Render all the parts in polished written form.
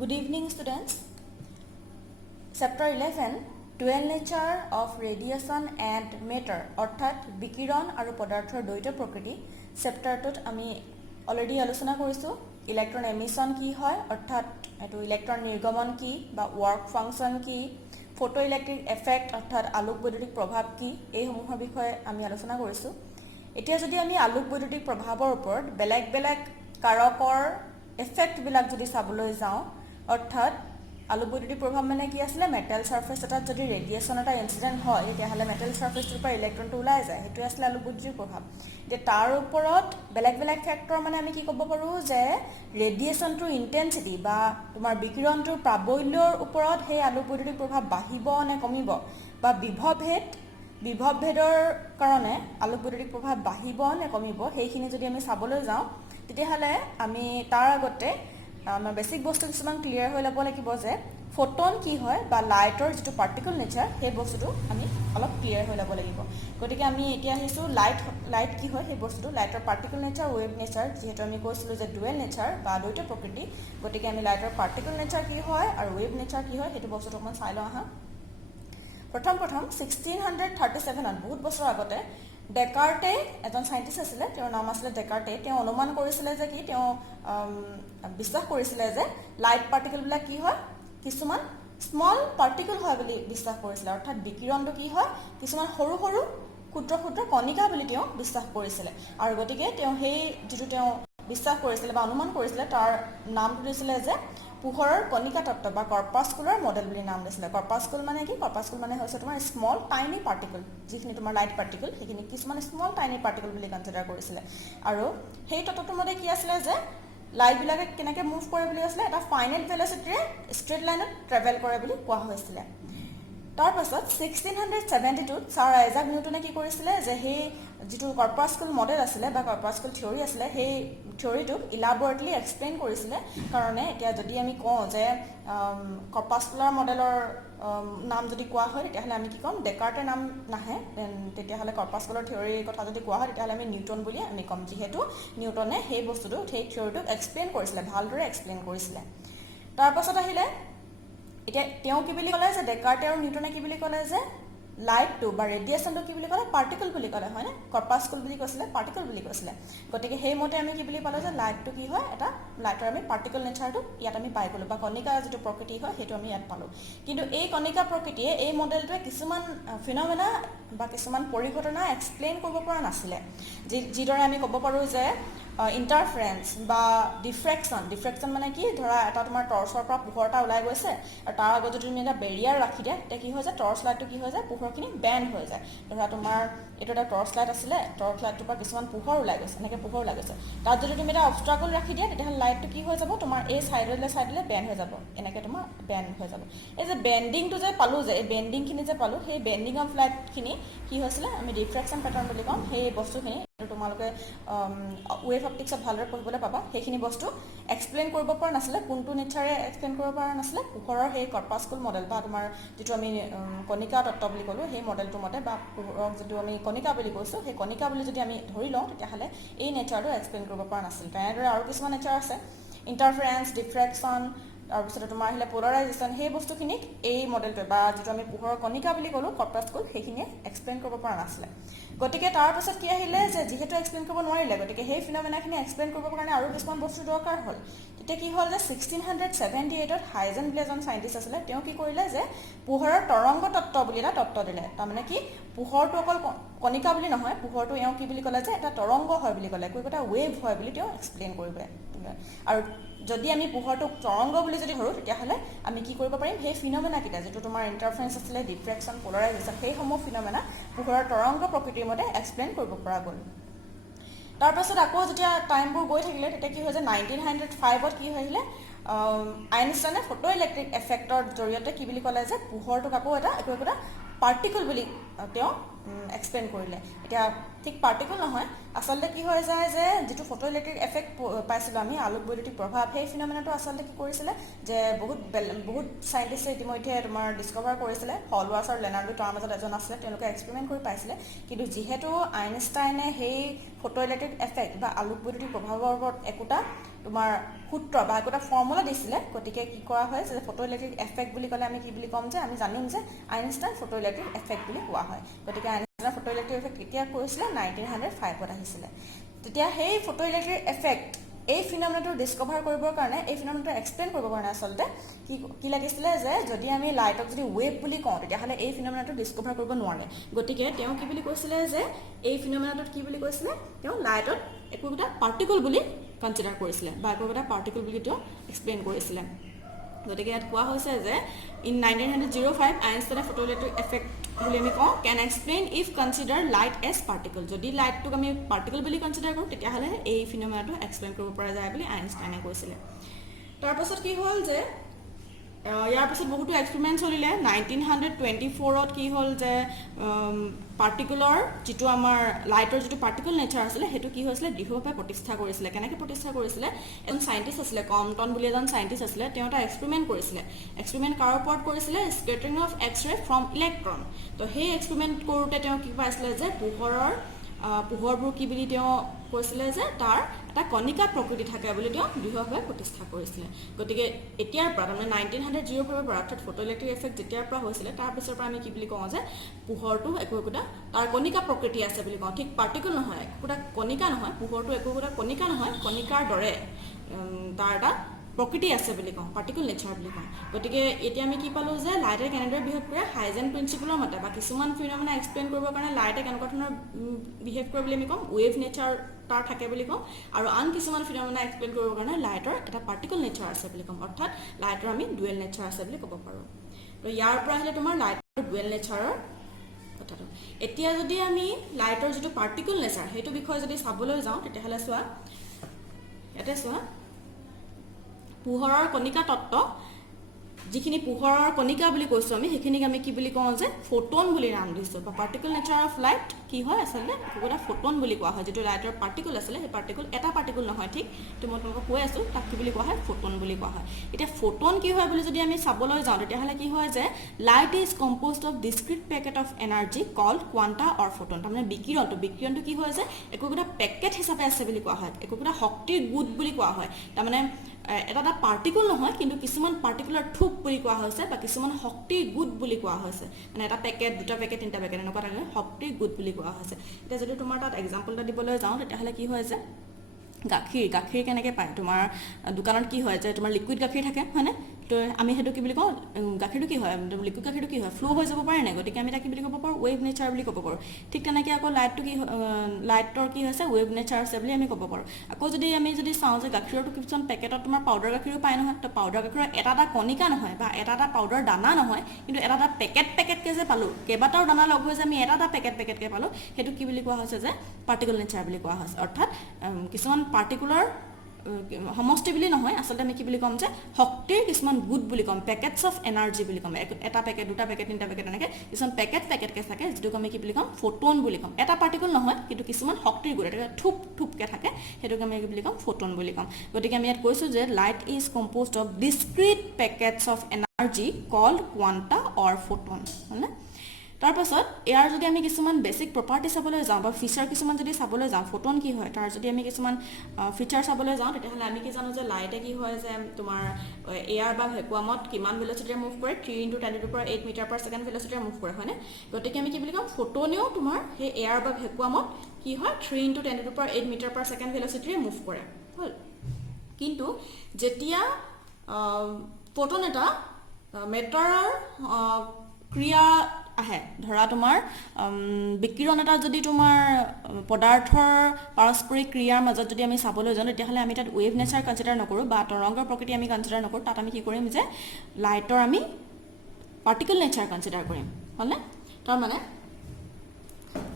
Good evening, students. Chapter 11 Dual Nature of Radiation and Matter অৰ্থাৎ বিকিৰণ আৰু পদাৰ্থৰ দ্বৈত প্ৰকৃতি চেপ্টাৰটোত আমি অলৰেডি আলোচনা কৰিছোঁ ইলেক্ট্ৰন এমিশন কি হয় অৰ্থাৎ এটো ইলেক্ট্ৰন নিৰ্গমন কি বা ওয়াৰ্ক ফাংশন কি ফটো ইলেক্ট্ৰিক এফেক্ট অৰ্থাৎ আলোক বৈদ্যুতিক প্ৰভাৱ কি এই সমূহৰ বিষয়ে আমি আলোচনা কৰিছোঁ এতিয়া যদি আমি আলোক বৈদ্যুতিক প্ৰভাৱৰ ওপৰত বেলেগ বেলেগ কাৰকৰ এফেক্ট বিলাক যদি চাবলৈ যাওঁ অৰ্থাৎ আলোক বৈদ্যুতিক প্ৰভাৱ মানে কি আছিল মেটাল সাৰফেস এটাত যদি ৰেডিয়েশন এটা ইনসিডেন্ট হয় তেতিয়াহলে মেটাল সাৰফেসটোৰ পৰা ইলেক্ট্ৰনটো ওলাই যায় হেতু আছিল আলোক বৈদ্যুতিক প্ৰভাৱ এতিয়া তাৰ ওপৰত বেলেগ বেলেগ ফেক্টৰ মানে আমি কি ক'ব পাৰো যে ৰেডিয়েশনটোৰ ইন্টেন্সিটি বা তোমাৰ বিকিৰণটোৰ প্ৰাবল্যৰ ওপৰত হে আলোক বৈদ্যুতিক প্ৰভাৱ বাঢ়িব নে কমিব বা বিভৱভেদৰ কাৰণে আলোক বৈদ্যুতিক প্ৰভাৱ বাঢ়িব নে কমিব সেইখিনি যদি আমি চাবলৈ যাওঁ তেতিয়াহলে আমি তাৰ আগতে আমাৰ বেসিক বস্তু কিছুমান ক্লিয়াৰ হৈ ল'ব লাগিব যে ফটোন কি হয় বা লাইটৰ যেটো পাৰ্টিকল নেচাৰ সেই বস্তুটো আমি অলপ ক্লিয়াৰ হৈ ল'ব লাগিব গতিকে আমি এতিয়া আহিছো লাইট কি হয় সেই বস্তুটো লাইটৰ পাৰ্টিকল নেচাৰ ওয়েভ নেচাৰ যেহেতু আমি কৈছিলো যে ডুৱেল নেচাৰ বা দ্বৈত প্ৰকৃতি গতিকে আমি লাইটৰ পাৰ্টিকল নেচাৰ কি হয় আৰু ওয়েভ নেচাৰ কি হয় সেইটো বস্তুটো অকমান চাই লওঁ আহা প্ৰথম 1637 বহুত বছৰ আগতে ডেকাৰ্টে এজন সাইন্টিষ্ট আছিল তেওঁৰ নাম আছিল ডেকাৰ্টে তেওঁ অনুমান কৰিছিল যে কি তেওঁ বিশ্বাস কৰিছিল যে লাইট পাৰ্টিকল বিলাক কি হয় কিছুমান স্মল পাৰ্টিকল হয় বুলি বিশ্বাস কৰিছিল অৰ্থাৎ বিকিৰণটো কি হয় কিছুমান সৰু সৰু ক্ষুদ্ৰ ক্ষুদ্ৰ কণিকা বুলি তেওঁ বিশ্বাস কৰিছিল আৰু গতিকে তেওঁ সেই যেটো তেওঁ বিশ্বাস কৰিছিল বা অনুমান কৰিছিল তাৰ নামটো দিছিল যে পোহৰৰ কণিকা তত্ত্ব বা কৰ্পাস্কুলাৰ মডেল বুলি নাম দিছিল কৰ্পাস্কুল মানে কি কৰ্পাস্কুল মানে হৈছে তোমাৰ স্মল টাইনি পাৰ্টিকল যিখিনি তোমাৰ লাইট পাৰ্টিকল সেইখিনি কিছুমান স্মল টাইনি পাৰ্টিকল বুলি কনসিডাৰ কৰিছিল আৰু সেই তত্ত্বটোৰ মতে কি আছিল যে লাইট বিলাকে কেনেকৈ মুভ কৰে বুলি আছিল এটা ফাইনাইট ভেলোচিটিৰে ষ্ট্ৰেট লাইনত ট্ৰেভেল কৰে বুলি কোৱা হৈছিল তাৰ পাছত 1672 স্যাৰ আইজাক নিউটনে কি কৰিছিল যে সেই যেটো কৰ্পাস্কুল মডেল আছিল বা কৰ্পাস্কুল থিওৰি আছিল সেই থিওৰিটো ইলাবৰেটলি এক্সপ্লেইন কৰিছিল কাৰণ এতিয়া যদি আমি কওঁ যে কৰ্পাস্কুলাৰ মডেলৰ নাম যদি কোৱা হয় তেতিয়াহলে আমি কি কম ডেকাৰ্টৰ নাম নাহে তেতিয়াহলে কৰ্পাস্কুলাৰ থিওৰিৰ কথা যদি কোৱা হয় তেতিয়াহলে আমি নিউটন বুলি আমি কম যেহেতু নিউটনে সেই বস্তুটো সেই থিওৰিটো এক্সপ্লেইন কৰিছিল ভালদৰে এক্সপ্লেইন কৰিছিল তাৰ পাছত আহিলে এতিয়া তেওঁ কি বুলি ক'লে যে ডেকাৰ্টে আৰু নিউটনে কি বুলি ক'লে যে লাইটটো বা ৰেডিয়েশনটো কি বুলি ক'লে পাৰ্টিকল বুলি ক'লে হয় না কৰ্পাস্কুল বুলি কৈছিলে পাৰ্টিকল বুলি কৈছিলে গতিকে সেই মতে আমি কি বুলি পালো যে লাইটটো কি হয় এটা লাইটৰ আমি পাৰ্টিকল নেচাৰটো ইয়াত আমি পাই গলো বা কণিকা যেটো প্ৰকৃতি হয় সেইটো আমি ইয়াত পালো কিন্তু এই কণিকা প্ৰকৃতিয়ে এই মডেলটোৱে কিছুমান ফিনমেনা বা কিছুমান পৰিঘটনা এক্সপ্লেইন কৰিব পৰা নাছিলে যিদৰে আমি ক'ব পাৰো যে ইন্টাৰফাৰেন্স বা ডিফ্ৰেকশন মানে কি ধৰা এটা তোমাৰ টৰ্চৰ পৰা পোহৰ এটা ওলাই গৈছে আৰু তাৰ আগত যদি তুমি এটা বেৰিয়াৰ ৰাখি দিয়া তেতিয়া কি হয় যে টৰ্চ লাইটটো কি হয় যে পোহৰখিনি বেণ্ড হৈ যায় ধৰা তোমাৰ এটা টৰ্চ লাইট আছিল টৰ্চ লাইটটোৰ পৰা কিছুমান পোহৰ ওলাই গৈছে এনেকৈ পোহৰ ওলাই গৈছে তাত যদি তুমি এটা অবস্ট্ৰাকল ৰাখি দিয়া তেতিয়াহলে লাইটটো কি হৈ যাব তোমাৰ এই সাইডলে বেণ্ড হৈ যাব এনেকৈ তোমাৰ বেণ্ড হৈ যাব এই যে বেণ্ডিংটো যে পালো যে এই বেণ্ডিংখিনি যে পালো সেই বেণ্ডিং অফ লাইটখিনি কি হৈছিল আমি ডিফ্ৰেকশন প্যাটাৰ্ন বুলি কম সেই বস্তুখিনি তোমালোকে ওয়েভ অপটিক্সত ভালদৰে পঢ়িবলৈ পাবা সেইখিনি বস্তু এক্সপ্লেইন কৰিব পৰা নাছিলে কোনটো নেচাৰে এক্সপ্লেইন কৰিব পৰা নাছিলে পোহৰৰ সেই কৰ্পাস্কুল মডেল বা তোমাৰ যেটো আমি কণিকা তত্ত্ব বুলি ক'লো সেই মডেলটোৰ মতে বা পোহৰক যেটো আমি কণিকা বুলি কৈছো সেই কণিকা বুলি যদি আমি ধৰি লওঁ তেতিয়াহলে এই নেচাৰটো এক্সপ্লেইন কৰিব পৰা নাছিল তেনেদৰে আৰু কিছুমান নেচাৰ আছে ইন্টাৰফাৰেন্স ডিফ্ৰেকশন তাৰপিছত তোমাৰ আহিলে পোলাৰাইজেশ্যন সেই বস্তুখিনিক এই মডেলটোৱে বা যেটো আমি পোহৰৰ কণিকা বুলি ক'লো কৰ্পাস্কুল সেইখিনিয়ে এক্সপ্লেইন কৰিব পৰা নাছিলে গতিকে তাৰ পাছত কি আহিলে যে যেহেতু এক্সপ্লেইন কৰিব নোৱাৰিলে গতিকে সেই ফিনমেনাখিনি এক্সপ্লেইন কৰিবৰ কাৰণে আৰু কিছুমান বস্তু দৰকাৰ হ'ল তেতিয়া কি হ'ল যে 1678ত হাইজেন বুলি এজন সাইন্টিষ্ট আছিল তেওঁ কি কৰিলে যে পোহৰৰ তৰংগ তত্ত্ব বুলি এটা তত্ত্ব দিলে তাৰমানে কি পোহৰটো অকল কণিকা বুলি নহয় পোহৰটো এওঁ কি বুলি ক'লে যে এটা তৰংগ হয় বুলি ক'লে কৈ এটা ৱেভ হয় বুলি তেওঁ এক্সপ্লেইন কৰিলে আৰু যদি আমি পোহৰটো তৰংগ বুলি যদি ধৰো তেতিয়াহলে আমি কি কৰিব পাৰিম সেই ফিনমেনা কিটা যেটো তোমাৰ ইন্টাৰফাৰেন্স আছিল ডিফ্ৰেকশন পোলাৰাইজেশ্যন সেই সমূহ ফিনমেনা পোহৰৰ তৰংগ প্ৰকৃতিৰ মতে এক্সপ্লেইন কৰিব পৰা গ'ল তাৰ পাছত আকৌ যেতিয়া টাইমবোৰ গৈ থাকিলে তেতিয়া কি হয় যে 1905ত কি হৈছিলে আইনষ্টাইনে ফটো ইলেক্ট্ৰিক এফেক্টৰ জৰিয়তে কি বুলি ক'লে যে পোহৰটোক আকৌ এটা পাৰ্টিকল বুলি তেওঁ এক্সপ্লেইন কৰিলে এতিয়া ঠিক পাৰ্টিকল নহয় আসলে কি হৈ যায় যে যেটো ফটো ইলেক্ট্ৰিক এফেক্ট পাইছিল আমি আলোক বৈদ্যুতিক প্ৰভাৱ সেই ফিনমেনাটো আসলে কি কৰিছিল যে বহুত সাইন্টিষ্টে ইতিমধ্যে তোমাৰ ডিসকভাৰ কৰিছিল হলৱাৰ্ছ আৰু লেনাৰ্ডো তাৰ মাজত এজন আছে তেওঁলোকে এক্সপেৰিমেন্ট কৰি পাইছিল কিন্তু যেহেতু আইনষ্টাইনে সেই ফটো ইলেক্ট্ৰিক এফেক্ট বা আলোক বৈদ্যুতিক প্ৰভাৱৰ ওপৰত একোটা তোমাৰ সূত্ৰ বা এটা ফৰ্মুলা দিছিলে গতিকে কি কৰা হয় যে ফটোইলেক্ট্ৰিক এফেক্ট বুলি ক'লে আমি কি বুলি ক'ম যে আমি জানিম যে আইনষ্টাইন ফটোইলেক্ট্ৰিক এফেক্ট বুলি কোৱা হয় গতিকে আইনষ্টাইনৰ ফটোইলেক্ট্ৰিক এফেক্ট কেতিয়া কৰিছিলে 1905ত আহিছিলে তেতিয়া সেই ফটোইলেক্ট্ৰিক এফেক্ট এই ফিনমিনাটো ডিস্কভাৰ কৰিবৰ কাৰণে এই ফিনমিনাটো এক্সপ্লেইন কৰিবৰ কাৰণে আচলতে কি লাগিছিলে যে যদি আমি লাইটক যদি ৱেভ বুলি কওঁ তেতিয়াহ'লে এই ফিনমিনাটো ডিস্কভাৰ কৰিব নোৱাৰে গতিকে তেওঁ কি বুলি কৈছিলে যে এই ফিনমিনাটোত কি বুলি কৈছিলে তেওঁ লাইটত একোটা পাৰ্টিকল বুলি কনচিডাৰ কৰিছিলে বা একোটা পাৰ্টিকল বুলি তেওঁ এক্সপ্লেইন কৰিছিলে গতিকে ইয়াত কোৱা হৈছে যে ইন 1905 আইনষ্টাইনে ফটোইলেক্ট্ৰিক এফেক্ট বুলি আমি কওঁ কেন explain if consider light as particle যদি লাইটটোক আমি পাৰ্টিকল বুলি কনচিডাৰ কৰোঁ তেতিয়াহ'লে এই ফিনমিনাটো এক্সপ্লেইন কৰিব পৰা যায় বুলি আইনষ্টাইনে কৈছিলে তাৰপাছত কি হ'ল যে ইয়াৰ পাছত বহুতো এক্সপেৰিমেণ্ট চলিলে 1924ত কি হ'ল যে পাৰ্টিকুলৰ যিটো আমাৰ লাইটৰ যিটো পাৰ্টিকুল নেচাৰ আছিলে সেইটো কি হৈছিলে দৃঢ়ভাৱে প্ৰতিষ্ঠা কৰিছিলে কেনেকৈ প্ৰতিষ্ঠা কৰিছিলে এজন চাইণ্টিষ্ট আছিলে কম্পটন বুলি এজন চাইণ্টিষ্ট আছিলে তেওঁ এটা এক্সপেৰিমেণ্ট কৰিছিলে এক্সপেৰিমেণ্ট কাৰ ওপৰত কৰিছিলে scattering of X ray from electron তো সেই এক্সপেৰিমেণ্ট কৰোঁতে তেওঁ কি পাইছিলে যে পোহৰবোৰ কি বুলি তেওঁ কৈছিলে যে তাৰ এটা কণিকা প্ৰকৃতি থাকে বুলি তেওঁ দৃঢ়ভাৱে প্ৰতিষ্ঠা কৰিছিলে গতিকে এতিয়াৰ পৰা তাৰমানে 1905ৰ পৰা অৰ্থাৎ ফটোইলেক্ট্ৰিক এফেক্ট যেতিয়াৰ পৰা হৈছিলে তাৰ পিছৰ পৰা আমি কি বুলি কওঁ যে পোহৰটো একোটা তাৰ কণিকা প্ৰকৃতি আছে বুলি কওঁ ঠিক পাৰ্টিকল নহয় একোটা কণিকা নহয় পোহৰটো একোটা কণিকা নহয় কণিকাৰ দৰে তাৰ এটা প্ৰকৃতি আছে বুলি কওঁ পাৰ্টিকল নেচাৰ বুলি কওঁ গতিকে এতিয়া আমি কি পালোঁ যে লাইটে কেনেদৰে বিহেভ কৰে হাইজেন প্ৰিন্সিপলৰ মতে বা কিছুমান ফিনমিনা এক্সপ্লেইন কৰিবৰ কাৰণে লাইটে কেনেকুৱা ধৰণৰ বিহেভ কৰে বুলি আমি কওঁ ৱেভ নেচাৰ তাৰ থাকে বুলি কওঁ আৰু আন কিছুমান ফিনমিনা এক্সপ্লেইন কৰিবৰ কাৰণে লাইটৰ এটা পাৰ্টিকল নেচাৰ আছে বুলি কওঁ অৰ্থাৎ লাইটৰ আমি ডুৱেল নেচাৰ আছে বুলি ক'ব পাৰোঁ তো ইয়াৰ পৰা আহিলে তোমাৰ লাইটৰ ডুৱেল নেচাৰৰ কথাটো এতিয়া যদি আমি লাইটৰ যিটো পাৰ্টিকল নেচাৰ সেইটো বিষয়ে যদি চাবলৈ যাওঁ তেতিয়াহ'লে চোৱা ইয়াতে চোৱা পোহৰৰ কণিকা তত্ত্ব যিখিনি পোহৰৰ কণিকা বুলি কৈছোঁ আমি সেইখিনিক আমি কি বুলি কওঁ যে ফটোন বুলি নাম দিছোঁ বা পাৰ্টিকল নেচাৰ অফ লাইট কি হয় আচলতে একোটা ফটোন বুলি কোৱা হয় যিটো লাইটৰ পাৰ্টিকল আছিলে সেই পাৰ্টিকল এটা পাৰ্টিকল নহয় ঠিক তো মই তোমালোকক কৈ আছোঁ তাক কি বুলি কোৱা হয় ফটোন বুলি কোৱা হয় এতিয়া ফটোন কি হয় বুলি যদি আমি চাবলৈ যাওঁ তেতিয়াহ'লে কি হয় যে light is composed of discrete packet of energy called quanta or photon তাৰমানে বিকিৰণটো কি হয় যে একোটা পেকেট হিচাপে আছে বুলি কোৱা হয় একোটা শক্তিৰ গোট বুলি কোৱা হয় তাৰমানে এটা পাৰ্টিকল নহয় কিন্তু কিছুমান পাৰ্টিকুলাৰ থুপ বুলি কোৱা হৈছে বা কিছুমান শক্তিৰ গোট বুলি কোৱা হৈছে মানে এটা পেকেট দুটা পেকেট তিনিটা পেকেট এনেকুৱা থাকে শক্তিৰ গোট বুলি কোৱা হৈছে এতিয়া যদি তোমাৰ তাত এক্সাম্পল এটা দিবলৈ যাওঁ তেতিয়াহ'লে কি হয় যে গাখীৰ কেনেকৈ পায় তোমাৰ দোকানত কি হয় যে তোমাৰ লিকুইড গাখীৰ থাকে হয়নে তো আমি সেইটো কি বুলি কওঁ গাখীৰটো কি হয় লিকুইড গাখীৰটো কি হয় ফ্ল' হৈ যাব পাৰে নাই গতিকে আমি তাক কি বুলি ক'ব পাৰোঁ ৱেভ নেচাৰ বুলি ক'ব পাৰোঁ ঠিক তেনেকৈ আকৌ লাইটৰ কি হৈছে ৱেভ নেচাৰ আছে বুলি আমি ক'ব পাৰোঁ আকৌ যদি আমি চাওঁ যে গাখীৰটো কিছুমান পেকেটত তোমাৰ পাউডাৰ গাখীৰো পায় নহয় তো পাউডাৰ গাখীৰৰ এটা কণিকা নহয় বা এটা পাউডাৰ দানা নহয় কিন্তু এটা পেকেটকৈ যে পালোঁ কেইবাটাও দানা লগ হৈ যে আমি এটা পেকেটকৈ পালোঁ সেইটো কি বুলি কোৱা হৈছে যে পাৰ্টিকল নেচাৰ বুলি কোৱা হৈছে অৰ্থাৎ কিছুমান পাৰ্টিকুলাৰ সমষ্টি বুলি নহয় আচলতে আমি কি বুলি ক'ম যে শক্তিৰ কিছুমান গোট বুলি ক'ম পেকেটছ অফ এনাৰ্জি বুলি ক'ম এটা পেকেট দুটা পেকেট তিনিটা পেকেট এনেকৈ কিছুমান পেকেটকৈ থাকে যিটোক আমি কি বুলি ক'ম ফটোন বুলি ক'ম এটা পাৰ্টিকল নহয় কিন্তু কিছুমান শক্তিৰ গোট এটা থুপকৈ থাকে সেইটোক আমি কি বুলি ক'ম ফটোন বুলি ক'ম গতিকে আমি ইয়াত কৈছোঁ যে light is composed of discrete packets of energy called quanta or photon হয়নে তাৰপাছত ইয়াৰ যদি আমি কিছুমান বেছিক প্ৰপাৰ্টি চাবলৈ যাওঁ বা ফিচাৰ কিছুমান যদি চাবলৈ যাওঁ ফটোন কি হয় তাৰ যদি আমি কিছুমান ফিচাৰ চাবলৈ যাওঁ তেতিয়াহ'লে আমি কি জানো যে লাইটে কি হয় যে তোমাৰ এয়াৰ বা ভেকুৱামত কিমান ভেলচিটিৰে মুভ কৰে 3 × 10⁸ মিটাৰ পাৰ ছেকেণ্ড ভেলচিটিৰে মুভ কৰে হয়নে গতিকে আমি কি বুলি ক'ম ফটোনেও তোমাৰ সেই এয়াৰ বা ভেকুৱামত কি হয় 3 × 10⁸ মিটাৰ পাৰ ছেকেণ্ড ভেলচিটিৰে মুভ কৰে হ'ল কিন্তু যেতিয়া ফটোন এটা মেটাৰৰ ক্ৰিয়া আহে ধৰা তোমাৰ বিকিৰণ এটা যদি তোমাৰ পদাৰ্থৰ পাৰস্পৰিক ক্ৰিয়াৰ মাজত যদি আমি চাবলৈ যাওঁ তেতিয়াহ'লে আমি তাত ৱেভ নেচাৰ কনচিডাৰ নকৰোঁ বা তৰংগৰ প্ৰকৃতি আমি কনচিডাৰ নকৰোঁ তাত আমি কি কৰিম যে লাইটৰ আমি পাৰ্টিকল নেচাৰ কনচিডাৰ কৰিম হ'লনে তাৰমানে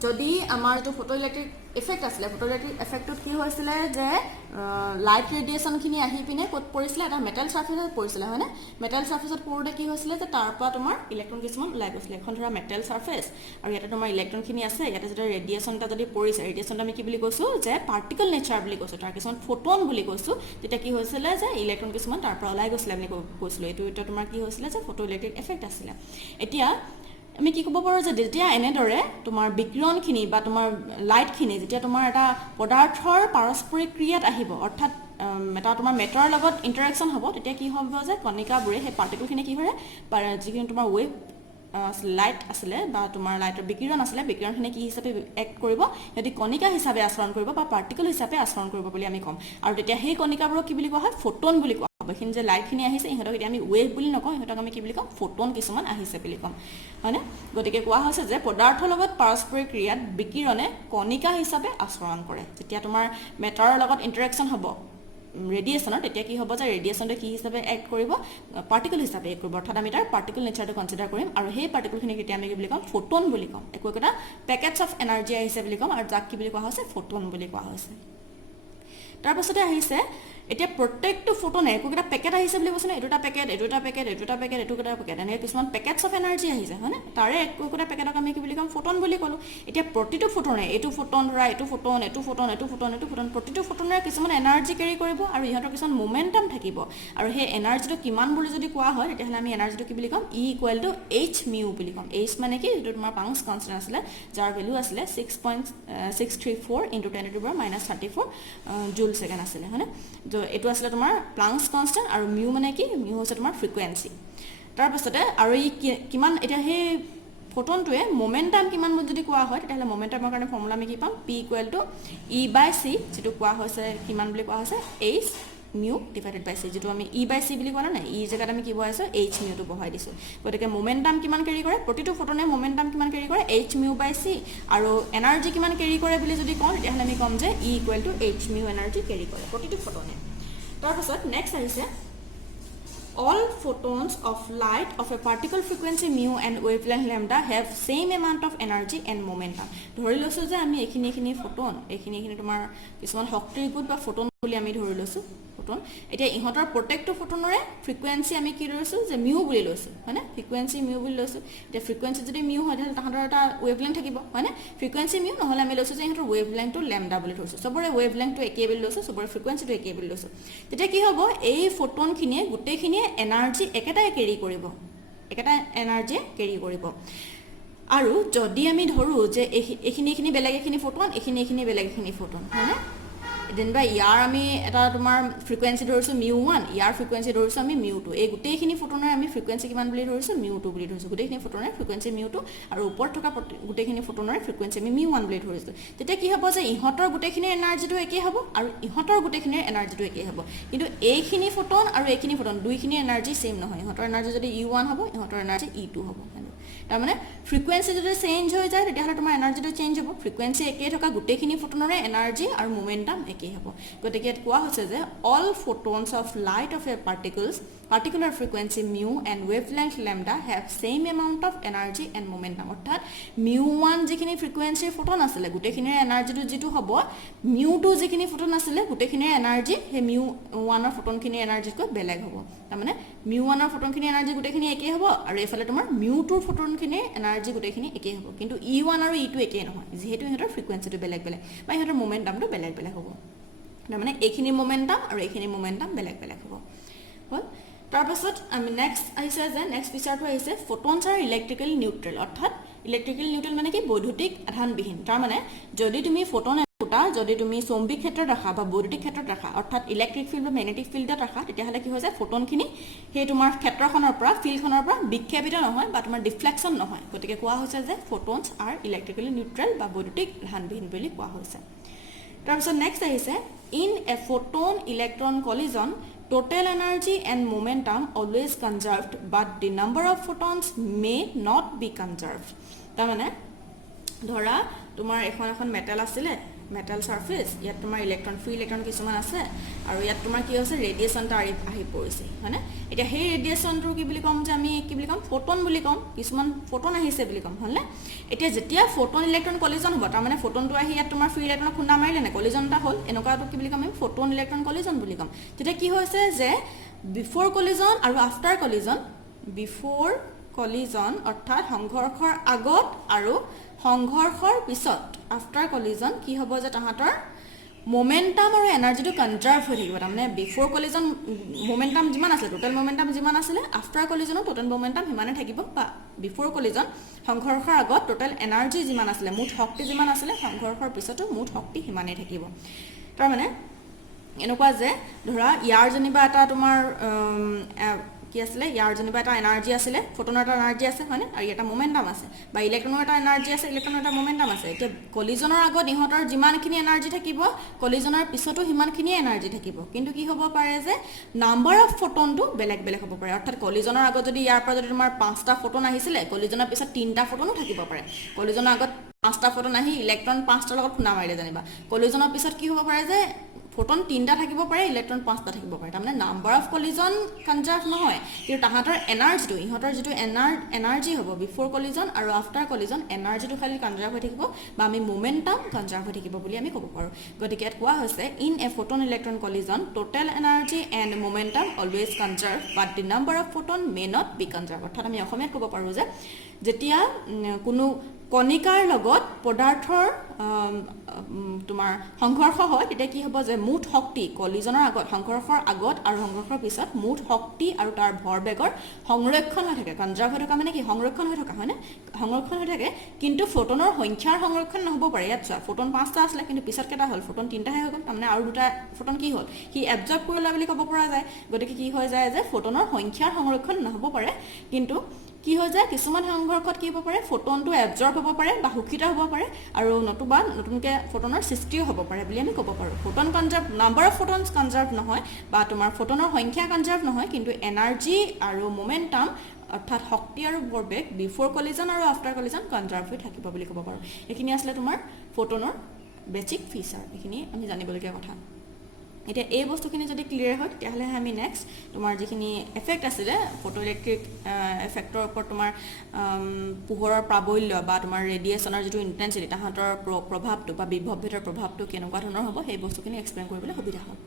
যদি আমাৰ যিটো ফটোইলেক্ট্ৰিক এফেক্ট আছিলে ফটোইলেক্ট্ৰিক এফেক্টটোত কি হৈছিলে যে লাইট ৰেডিয়েশ্যনখিনি আহি পিনে ক'ত পৰিছিলে এটা মেটেল ছাৰ্ফেচত পৰিছিলে হয়নে মেটেল ছাৰ্ফেচত পৰোঁতে কি হৈছিলে যে তাৰ পৰা তোমাৰ ইলেক্ট্ৰন কিছুমান ওলাই গৈছিলে এখন ধৰা মেটেল ছাৰ্ফেচ আৰু ইয়াতে তোমাৰ ইলেক্ট্ৰনখিনি আছে ইয়াতে যদি ৰেডিয়েশ্যন এটা যদি পৰিছে ৰেডিয়েশ্যনটো আমি কি বুলি কৈছোঁ যে পাৰ্টিকল নেচাৰ বুলি কৈছোঁ তাৰ কিছুমান ফটোন বুলি কৈছোঁ তেতিয়া কি হৈছিলে যে ইলেক্ট্ৰন কিছুমান তাৰ পৰা ওলাই গৈছিলে বুলি কৈছিলোঁ এইটো এতিয়া তোমাৰ কি হৈছিলে যে ফটোইলেক্ট্ৰিক এফেক্ট আছিলে এতিয়া আমি কি ক'ব পাৰোঁ যে যেতিয়া এনেদৰে তোমাৰ বিকিৰণখিনি বা তোমাৰ লাইটখিনি যেতিয়া তোমাৰ এটা পদাৰ্থৰ পাৰস্পৰিক ক্ৰিয়াত আহিব অৰ্থাৎ এটা তোমাৰ মেটাৰৰ লগত ইণ্টাৰেকশ্যন হ'ব তেতিয়া কি হ'ব যে কণিকাবোৰে সেই পাৰ্টিকলখিনি কি কৰে যিখিনি তোমাৰ ৱেভ লাইট আছিলে বা তোমাৰ লাইটৰ বিকিৰণ আছিলে বিকিৰণখিনি কি হিচাপে এক্ট কৰিব যদি কণিকা হিচাপে আচৰণ কৰিব বা পাৰ্টিকল হিচাপে আচৰণ কৰিব বুলি আমি ক'ম আৰু তেতিয়া সেই কণিকাবোৰক কি বুলি কোৱা হয় ফটোন বুলি কোৱা হ'ব এইখিনি যে লাইটখিনি আহিছে ইহঁতক এতিয়া আমি ৱেভ বুলি নকওঁ ইহঁতক আমি কি বুলি ক'ম ফটোন কিছুমান আহিছে বুলি ক'ম হয়নে গতিকে কোৱা হৈছে যে পদাৰ্থৰ লগত পাৰস্পৰিক ক্ৰিয়াত বিকিৰণে কণিকা হিচাপে আচৰণ কৰে যেতিয়া তোমাৰ মেটাৰৰ লগত ইণ্টাৰেকশ্যন হ'ব ৰেডিয়েশ্যনৰ তেতিয়া কি হ'ব যে ৰেডিয়েশ্যনটো কি হিচাপে এক্ট কৰিব পাৰ্টিকল হিচাপে এক্ট কৰিব অৰ্থাৎ আমি তাৰ পাৰ্টিকল নেচাৰটো কনচিডাৰ কৰিম আৰু সেই পাৰ্টিকলখিনিক এতিয়া আমি কি বুলি ক'ম ফটোন বুলি ক'ম একো একোটা পেকেটছ অফ এনাৰ্জি আহিছে বুলি ক'ম আৰু যাক কি বুলি কোৱা হৈছে ফটোন বুলি কোৱা হৈছে তাৰপাছতে আহিছে এতিয়া প্ৰত্যেকটো ফটোনে একো এটা পেকেট আহিছে বুলি কৈছে এইটো এটা পেকেট এইটো এটা পেকেট এইটো এটা পেকেট এইটো এটা পেকেট এনেকৈ কিছুমান পেকেটছ অফ এনাৰ্জি আহিছে হয়নে তাৰে একো একোটা পেকেটক আমি কি বুলি ক'ম ফটোন বুলি ক'লোঁ এতিয়া প্ৰতিটো ফটোনে এইটো ফটোন ধৰা এইটো ফটোন এইটো ফটোন এইটো ফটোন এইটো ফটোন প্ৰতিটো ফটোনেৰে কিছুমান এনাৰ্জি কেৰি কৰিব আৰু ইহঁতৰ কিছুমান মোমেণ্টাম থাকিব আৰু সেই এনাৰ্জিটো কিমান বুলি যদি কোৱা হয় তেতিয়াহ'লে আমি এনাৰ্জিটো কি বুলি ক'ম H মিউ বুলি ক'ম H মানে কি যিটো তোমাৰ পাংছ কনষ্টেণ্ট আছিলে যাৰ ভেলু আছিলে 6.634 × 10⁻³ জুল ছেকেণ্ড আছিলে হয়নে তো এইটো আছিলে তোমাৰ প্লাংকছ কনষ্টেণ্ট আৰু মিউ মানে কি মিউ হৈছে তোমাৰ ফ্ৰিকুৱেঞ্চি তাৰপাছতে আৰু ই কিমান এতিয়া সেই ফটোনটোৱে মোমেণ্টাম কিমান বুলি যদি কোৱা হয় তেতিয়াহ'লে মোমেণ্টামৰ কাৰণে ফৰ্মুলা আমি কি পাম P = E/c যিটো কোৱা হৈছে কিমান বুলি কোৱা হৈছে H মিউ ডিভাইডেড বাই চি যিটো আমি E/c বুলি কোৱা নাই ই জেগাত আমি কি বহাইছোঁ H মিউটো বহাই দিছোঁ গতিকে মোমেণ্টাম কিমান কেৰি কৰে প্ৰতিটো ফটোনে মোমেণ্টাম কিমান কেৰি কৰে H মিউ/c আৰু এনাৰ্জি কিমান কেৰি কৰে বুলি যদি কওঁ তেতিয়াহ'লে আমি ক'ম যে E = H mu energy carry কৰে প্ৰতিটো ফটোনে তাৰপাছত নেক্সট আহিছে all photons of light of a particle frequency mu and wavelength lambda have same amount of energy and momentum ধৰি লৈছোঁ যে আমি এইখিনি ফটোন এইখিনি তোমাৰ কিছুমান শক্তিৰ গোট বা ফটোন বুলি আমি ধৰি লৈছোঁ ফটোন এতিয়া ইহঁতৰ প্ৰত্যেকটো ফটোনৰে ফ্ৰিকুৱেঞ্চি আমি কি লৈছোঁ যে মিউ বুলি লৈছোঁ হয়নে ফ্ৰিকুৱেঞ্চি মিউ বুলি লৈছোঁ এতিয়া ফ্ৰিকুৱেঞ্চি যদি মিউ হয় তেতিয়াহ'লে তাহাঁতৰ এটা ৱেভলেংথ থাকিব হয়নে ফ্ৰিকুৱেঞ্চি মিউ নহ'লে আমি লৈছোঁ যে ইহঁতৰ ৱেভলেংথটো লেমডা বুলি ধৰিছোঁ চবৰে ৱেভলেংথটো একেই বুলি লৈছোঁ চবৰে ফ্ৰিকুৱেঞ্চিটো একেই বুলি লৈছোঁ তেতিয়া কি হ'ব এই ফটোনখিনিয়ে গোটেইখিনিয়ে এনাৰ্জি একেটাই কেৰি কৰিব একেটা এনাৰ্জিয়ে কেৰি কৰিব আৰু যদি আমি ধৰোঁ যে এইখিনি বেলেগ এইখিনি ফটোন এইখিনি বেলেগ এইখিনি ফটোন হয়নে যেনিবা ইয়াৰ আমি এটা তোমাৰ ফ্ৰিকুৱেঞ্চি ধৰিছোঁ μ1 ইয়াৰ ফ্ৰিকুৱেঞ্চি ধৰিছোঁ আমি μ2 এই গোটেইখিনি ফটোনৰ আমি ফ্ৰিকুৱেঞ্চি কিমান বুলি ধৰিছোঁ μ2 বুলি ধৰিছোঁ গোটেইখিনি ফটোনৰ ফ্ৰিকুৱেঞ্চি μ2 আৰু ওপৰত থকা গোটেইখিনি ফটোনৰ ফ্ৰিকুৱেঞ্চি আমি μ1 বুলি ধৰিছোঁ তেতিয়া কি হ'ব যে ইহঁতৰ গোটেইখিনিৰ এনাৰ্জিটো একেই হ'ব আৰু ইহঁতৰ গোটেইখিনিৰ এনাৰ্জিটো একেই হ'ব কিন্তু এইখিনি ফটোন আৰু এইখিনি ফটোন দুইখিনি এনাৰ্জি সেম নহয় ইহঁতৰ এনাৰ্জি যদি E1 হ'ব ইহঁতৰ এনাৰ্জি E2 হ'ব তাৰমানে ফ্ৰিকুৱেঞ্চি যদি চেঞ্জ হৈ যায় তেতিয়াহ'লে তোমাৰ এনাৰ্জিটো চেঞ্জ হ'ব ফ্ৰিকুৱেঞ্চি একেই থকা গোটেইখিনি ফটোনৰে এনাৰ্জি আৰু মোমেণ্টাম একেই হ'ব গতিকে কোৱা হৈছে যে all photons of light of a particular frequency mu and wavelength lambda have same amount of energy and momentum অৰ্থাৎ μ1 যিখিনি ফ্ৰিকুৱেঞ্চিৰ ফটোন আছিলে গোটেইখিনিৰ এনাৰ্জিটো যিটো হ'ব μ2 যিখিনি ফটোন আছিলে গোটেইখিনিৰ এনাৰ্জি সেই μ1ৰ ফটোনখিনিৰ এনাৰ্জিতকৈ বেলেগ হ'ব তাৰমানে μ1ৰ ফটোনখিনিৰ এনাৰ্জি গোটেইখিনি একেই হ'ব আৰু এইফালে তোমাৰ μ2ৰ ফটোনখিনিৰ এনাৰ্জি গোটেইখিনি একেই হ'ব কিন্তু E1 আৰু E2 একেই নহয় যিহেতু ইহঁতৰ ফ্ৰিকুৱেঞ্চিটো বেলেগ বা ইহঁতৰ মোমেণ্টামটো বেলেগ হ'ব তাৰমানে এইখিনি মোমেণ্টাম আৰু এইখিনি মোমেণ্টাম বেলেগ হ'ব হ'ল তাৰপাছত আমি নেক্সট আহিছে যে নেক্সট ফিচাৰটো আহিছে ফটোনছ আৰ ইলেক্ট্ৰিকেলি নিউট্ৰেল অৰ্থাৎ ইলেক্ট্ৰিকেলি নিউট্ৰেল মানে কি বৈদ্যুতিক আধানবিহীন তাৰমানে যদি তুমি ফটোন এটা যদি তুমি চৌম্বিক ক্ষেত্ৰত ৰাখা বা বৈদ্যুতিক ক্ষেত্ৰত ৰাখা অৰ্থাৎ ইলেক্ট্ৰিক ফিল্ড বা মেগনেটিক ফিল্ডত ৰাখা তেতিয়াহ'লে কি হৈ যায় ফটোনখিনি সেই তোমাৰ ক্ষেত্ৰখনৰ পৰা ফিল্ডখনৰ পৰা বিক্ষেপিত নহয় বা তোমাৰ ডিফ্লেকশ্যন নহয় গতিকে কোৱা হৈছে যে ফটোনছ আৰ ইলেক্ট্ৰিকেলি নিউট্ৰেল বা বৈদ্যুতিক আধানবিহীন বুলি কোৱা হৈছে তাৰপিছত নেক্সট আহিছে in a photon electron collision total energy and momentum always conserved but the number of photons may not be conserved তাৰমানে ধৰা তোমাৰ এখন মেটেল আছিলে মেটেল সাৰফেস ইয়াত তোমাৰ ইলেক্ট্ৰন ফ্ৰী ইলেক্ট্ৰন কিছুমান আছে আৰু ইয়াত তোমাৰ কি হৈছে ৰেডিয়েশ্যনটা আহি পৰিছে হয়নে এতিয়া সেই ৰেডিয়েশ্যনটো কি বুলি ক'ম যে আমি কি বুলি ক'ম ফটোন বুলি ক'ম কিছুমান ফটোন আহিছে বুলি ক'ম হয়নে এতিয়া যেতিয়া ফটোন ইলেক্ট্ৰন কলিজন হ'ব তাৰমানে ফটোনটো আহি ইয়াত তোমাৰ ফ্ৰী ইলেক্ট্ৰন খুন্দা মাৰিলে নে কলিজনটা হ'ল এনেকুৱাটো কি বুলি ক'ম আমি ফটোন ইলেক্ট্ৰন কলিজন বুলি ক'ম তেতিয়া কি হৈছে যে বিফৰ কলিজন আৰু আফটাৰ কলিজন বিফৰ কলিজন অৰ্থাৎ সংঘৰ্ষৰ আগত আৰু সংঘৰ্ষৰ পিছত আফটাৰ কলিজন কি হ'ব যে তাহাঁতৰ মোমেণ্টাম আৰু এনাৰ্জিটো কনজাৰ্ভ হৈ থাকিব তাৰমানে বিফৰ কলিজন মোমেণ্টাম যিমান আছিলে টোটেল মোমেণ্টাম যিমান আছিলে আফটাৰ কলিজনত টোটেল মোমেণ্টাম সিমানে থাকিব বা বিফৰ কলিজন সংঘৰ্ষৰ আগত টোটেল এনাৰ্জি যিমান আছিলে মুঠ শক্তি যিমান আছিলে সংঘৰ্ষৰ পিছতো মুঠ শক্তি সিমানেই থাকিব তাৰমানে এনেকুৱা যে ধৰা ইয়াৰ যেনিবা এটা তোমাৰ কি আছিলে ইয়াৰ যেনিবা এটা এনাৰ্জি আছিলে ফটনৰ এটা এনাৰ্জি আছে হয়নে আৰু এটা মোমেন্টাম আছে বা ইলেক্ট্ৰনৰ এটা এনাৰ্জি আছে ইলেক্ট্ৰনৰ এটা মোমেন্টাম আছে এতিয়া কলিজনৰ আগত ইহঁতৰ যিমানখিনি এনাৰ্জি থাকিব কলিজনৰ পিছতো সিমানখিনিয়ে এনাৰ্জি থাকিব কিন্তু কি হ'ব পাৰে যে নাম্বাৰ অফ ফটনটো বেলেগ বেলেগ হ'ব পাৰে অৰ্থাৎ কলিজনৰ আগত যদি ইয়াৰ পৰা যদি তোমাৰ 5টা ফটন আহিছিলে কলিজনৰ পিছত 3টা ফটনো থাকিব পাৰে কলিজনৰ আগত 5টা ফটন আহি ইলেক্ট্ৰন 5টাৰ লগত খুনা মাৰিলে যেনিবা কলিজনৰ পিছত কি হ'ব পাৰে যে ফটন 3টা থাকিব পাৰে ইলেক্ট্ৰন 5টা থাকিব পাৰে তাৰমানে নাম্বাৰ অফ কলিজন কনজাৰ্ভ নহয় কিন্তু তাহাঁতৰ এনাৰ্জিটো ইহঁতৰ যিটো এনাৰ্জি হ'ব বিফৰ কলিজন আৰু আফটাৰ কলিজন এনাৰ্জিটো খালি কনজাৰ্ভ হৈ থাকিব বা আমি মোমেন্টাম কনজাৰ্ভ হৈ থাকিব বুলি আমি ক'ব পাৰোঁ গতিকে ইয়াত কোৱা হৈছে in a photon electron collision total energy and momentum always conserve but the number of photon may not be conserve অৰ্থাৎ আমি অসমীয়াত ক'ব পাৰোঁ যে যেতিয়া কোনো কণিকাৰ লগত পদাৰ্থৰ তোমাৰ সংঘৰ্ষ হয় তেতিয়া কি হ'ব যে মুঠ শক্তি কলিজনৰ আগত সংঘৰ্ষৰ আগত আৰু সংঘৰ্ষৰ পিছত মুঠ শক্তি আৰু তাৰ ভৰবেগৰ সংৰক্ষণ হৈ থাকে কনজাৰ্ভ হৈ থকা মানে কি সংৰক্ষণ হৈ থকা হয়নে সংৰক্ষণ হৈ থাকে কিন্তু ফটনৰ সংখ্যাৰ সংৰক্ষণ নহ'ব পাৰে ইয়াত চোৱা ফটন 5টা আছিলে কিন্তু পিছত কেইটা হ'ল ফটন 3টাহে হৈ গ'ল তাৰমানে আৰু 2টা ফটন কি হ'ল সি এবজৰ্ব কৰিলা বুলি ক'ব পৰা যায় গতিকে কি হৈ যায় যে ফটনৰ সংখ্যাৰ সংৰক্ষণ নহ'ব পাৰে কিন্তু কি হৈ যায় কিছুমান সংঘৰ্ষত কি হ'ব পাৰে ফটনটো এবজৰ্ব হ'ব পাৰে বা শোষিত হ'ব পাৰে আৰু নতুবা নতুনকৈ ফটনৰ সৃষ্টিও হ'ব পাৰে বুলি আমি ক'ব পাৰোঁ photon conserve number of photons conserve নহয় বা তোমাৰ ফটনৰ সংখ্যা কনজাৰ্ভ নহয় কিন্তু এনাৰ্জি আৰু মোমেন্টাম অৰ্থাৎ শক্তি আৰু ভৰবেগ বিফৰ কলিজন আৰু আফটাৰ কলিজন কনজাৰ্ভ হৈ থাকিব বুলি ক'ব পাৰোঁ এইখিনি আছিলে তোমাৰ ফটনৰ বেচিক ফিচাৰ এইখিনি আমি জানিবলগীয়া কথা এতিয়া এই বস্তুখিনি যদি ক্লিয়াৰ হয় তেতিয়াহ'লে আমি নেক্সট তোমাৰ যিখিনি এফেক্ট আছিলে ফটো ইলেক্ট্ৰিক এফেক্টৰ ওপৰত তোমাৰ পোহৰৰ প্ৰাবল্য বা তোমাৰ ৰেডিয়েশ্যনৰ যিটো ইণ্টেনচিটি তাহাঁতৰ প্ৰভাৱটো বা বিভৱ ভেদৰ প্ৰভাৱটো কেনেকুৱা ধৰণৰ হ'ব সেই বস্তুখিনি এক্সপ্লেইন কৰিবলৈ সুবিধা হ'ব